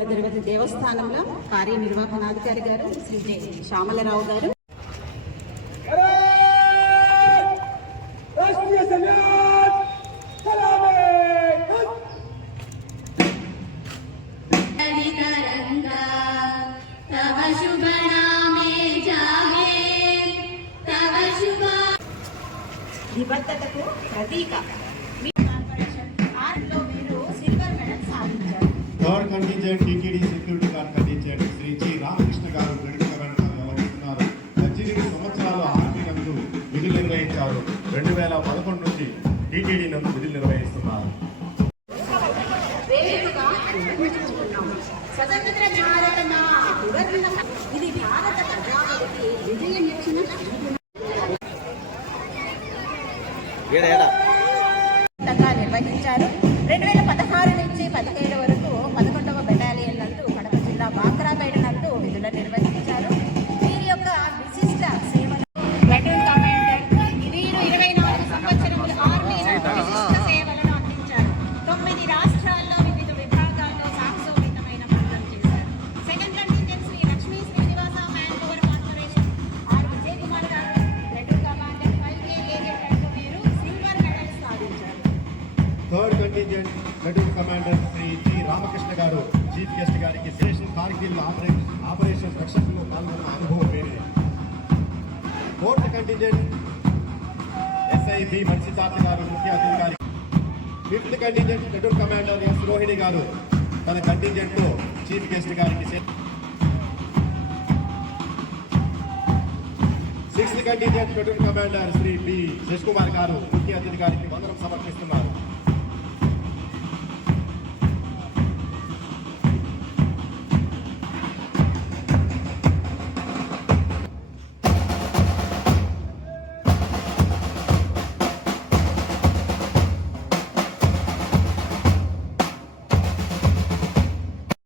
తిరుపతి దేవస్థానంలో కార్యనిర్వహణాధికారి గారు శ్రీ జె శ్యామలరావు గారు నిబద్ధతకు ప్రతీక. Third contingent TTD security guard contingent Shri G Ramakrishna గారు వ్యవహరిస్తున్నారు. 18 సంవత్సరాలు ఆర్మీ నందు విధులు నిర్వహించారు. 2011 నుంచి టీటీడీ నందు విధులు నిర్వహిస్తున్నారు. స్వతంత్ర భారత ఇది భారత ప్రజాపతికి విజయం ఇచ్చిన నిర్వహించారు. 2016 నుంచి 17 వరకు 11వ బెటాలియన్ నందు కడప జిల్లా బాక్రాపేట నందు విధులు నిర్వహించారు. వీరి యొక్క విశిష్ట సేవలు ప్లాటూన్ కమాండెంట్ వీరు 24 సంవత్సరములు ఆర్మీ విశిష్ట సేవలను అందించారు. 9 రాష్ట్రాల్లో వివిధ విభాగాల్లో సాహసోపేతమైన పనులు చేశారు. Second contingent Shri Lakshmi Srinivasa manpower corporation R Vijay Kumar గారు ప్లాటూన్ కమాండెంట్ 5K ఏజెంట్ అంటూ మీరు సిల్వర్ మెడల్ సాధించారు. Third contingent platoon commander Shri G Ramakrishna గారు చీఫ్ గెస్ట్ గారికి స్టేషన్ కార్గిల్ ఆపరేషన్ రక్షణలో పాల్గొన్న అనుభవం వేరే. ఫోర్త్ కంటింజెంట్ SIB మత్స్యశాఖ గారు ముఖ్య అధికారి. Fifth contingent platoon commander S Rohini గారు తన కంటింజెంట్ తో చీఫ్ గెస్ట్ గారికి. Sixth contingent platoon commander Shri B Sasikumar గారు ముఖ్య అతిథి గారికి వందనం సమర్పిస్తున్నారు.